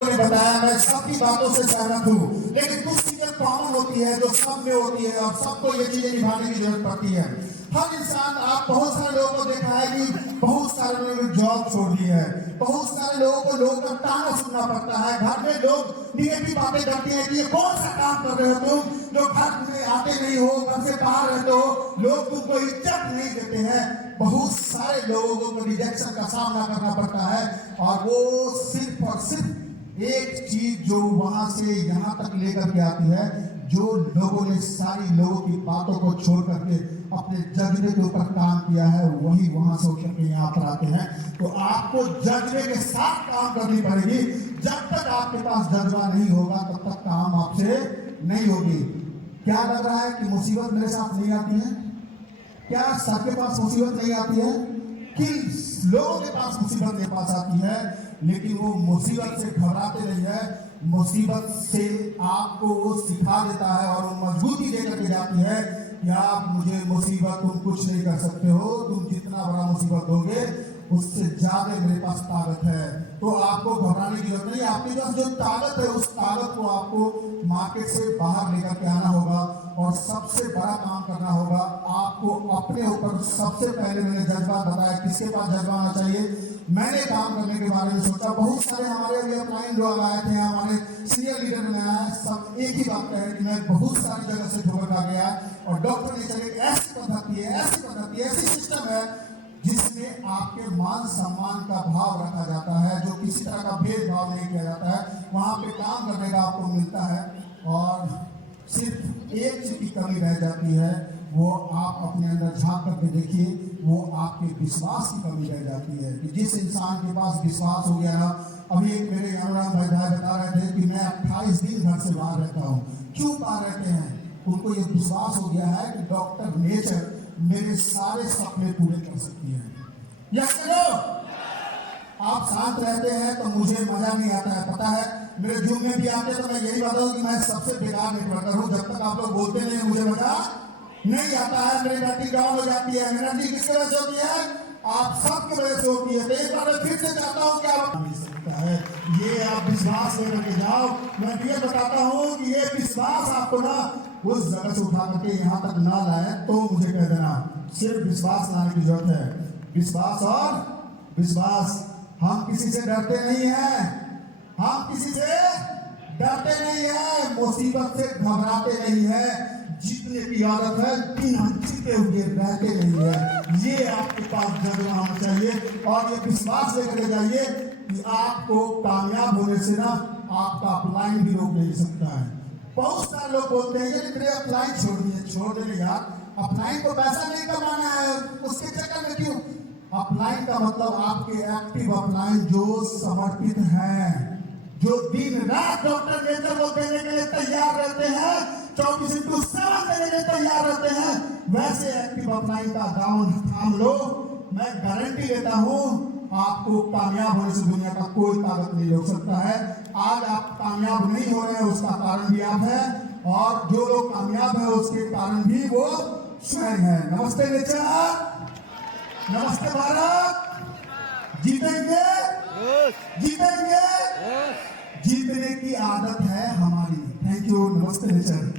ने बताया, मैं सबकी बातों से सहमत हूँ, लेकिन कुछ चीजें कॉमन होती है जो सब में होती है और सबको ये चीजें निभाने की जरूरत पड़ती है। हर इंसान, आप बहुत सारे लोगों को देखा है कि बहुत सारे लोगों ने जॉब छोड़ दी है, बहुत सारे लोगों को लोगों का ताना सुनना पड़ता है, घर में लोग निगेटिव बातें करते हैं कि ये कौन सा काम कर रहे हो तुम, जो घर में आते नहीं हो, घर से बाहर रहते हो, लोग तुमको इज्जत नहीं देते हैं। बहुत सारे लोगों को रिजेक्शन का सामना करना पड़ता है और वो सिर्फ और सिर्फ एक चीज जो वहां से यहां तक लेकर के आती है, जो लोगों ने सारी लोगों की बातों को छोड़ करके अपने जज्बे के ऊपर काम किया है, वही वहां से उठ करके यहाँ पर आते हैं। तो आपको जज्बे के साथ काम करनी पड़ेगी। जब तक आपके पास जज्बा नहीं होगा तब तक काम आपसे नहीं होगी। क्या लग रहा है कि मुसीबत मेरे साथ नहीं आती है? क्या सबके पास मुसीबत नहीं आती है? कि लोगों के पास मुसीबत मेरे पास आती है, लेकिन वो मुसीबत से घबराते नहीं है। मुसीबत से आपको वो सिखा देता है और वो मजबूती देकर के जाती है कि आप मुझे मुसीबत, तुम कुछ नहीं कर सकते हो, तुम जितना बड़ा मुसीबत दोगे उससे ज्यादा मेरे पास ताकत है। तो आपको घबराने की जरूरत नहीं। आपके पास जो ताकत है उस ताकत को आपको मार्केट से बाहर लेकर के आना होगा और सबसे बड़ा काम करना होगा। आपको अपने ऊपर सबसे पहले, मैंने जज्बा बताया, किसके पास जज्बा आना चाहिए। मैंने काम करने के बारे में सोचा, बहुत सारे हमारे अभी अपलाइन लोग आए थे, हमारे सीनियर लीडर में आया, सब एक ही बात कहे कि मैं बहुत सारी जगह से ठोकर खा गया और डॉक्टर ने चले ऐसी पद्धति है, ऐसी पद्धति, ऐसी सिस्टम है जिसमें आपके मान सम्मान का भाव रखा जाता है, जो किसी तरह का भेदभाव नहीं किया जाता है। वहां पे काम करने का आपको मिलता है और सिर्फ एक चीज की कमी रह जाती है, वो आप अपने अंदर झांक करके देखिए, वो आपके विश्वास की कमी रह जाती है। कि जिस इंसान के पास विश्वास हो गया ना, अभी एक मेरे अनुराग भाई बता रहे थे कि मैं 28 दिन घर से बाहर रहता हूँ। क्यों बाहर रहते हैं? उनको ये विश्वास हो गया है कि डॉक्टर नेचर मेरे सारे सपने पूरे कर सकती है। यस चलो, आप शांत रहते हैं तो मुझे मजा नहीं आता है। पता है, मेरे जूम में भी आते तो मैं यही बताऊं कि मैं सबसे बेकार नेटवर्कर हूं। जब तक आप लोग बोलते नहीं मुझे मजा नहीं आता है, मेरी बैटरी डाउन हो जाती है। एनर्जी किसकी वजह से होती है? आप सबकी वजह से होती है। तो एक बार मैं फिर से चाहता हूं कि आप मिल सकता है, ये आप विश्वास लेकर के जाओ। मैं ये बताता हूं कि ये विश्वास आपको ना उस जगह से उठा करके यहाँ तक ना लाए तो मुझे कह देना। सिर्फ विश्वास लाने की जरूरत है, विश्वास और विश्वास। हम किसी से डरते नहीं हैं, हम किसी से डरते नहीं है, मुसीबत से घबराते नहीं है। जीतने की आदत है, बिना जीते हुए रहते नहीं है। ये आपके पास जज्बा होना चाहिए और ये विश्वास लेकर जाइए कि आपको कामयाब होने से ना आपका अपलाइन भी रोक नहीं सकता है। बहुत सारे लोग बोलते हैं ये मेरे अपलाइन छोड़ दिए। छोड़ देने यार, अपलाइन को पैसा नहीं कमाना है, उसके चक्कर में क्यों? अपलाइन का मतलब आपके एक्टिव अपलाइन जो समर्पित हैं, जो दिन रात डॉक्टर नेचर को देने के लिए तैयार रहते हैं, 24/7 देने के लिए तैयार रहते हैं, वैसे एक्टिव अपलाइन का गाउन थाम लो। मैं गारंटी देता हूं आपको कामयाब होने से दुनिया का कोई ताकत नहीं रोक सकता है। आज आप कामयाब नहीं हो रहे हैं, उसका कारण भी आप है, और जो लोग कामयाब है उसके कारण भी वो स्वयं है। नमस्ते नेचर, नमस्ते भारत। जीतेंगे, जीतेंगे, जीतने की आदत है हमारी। Thank you. नमस्ते नेचर।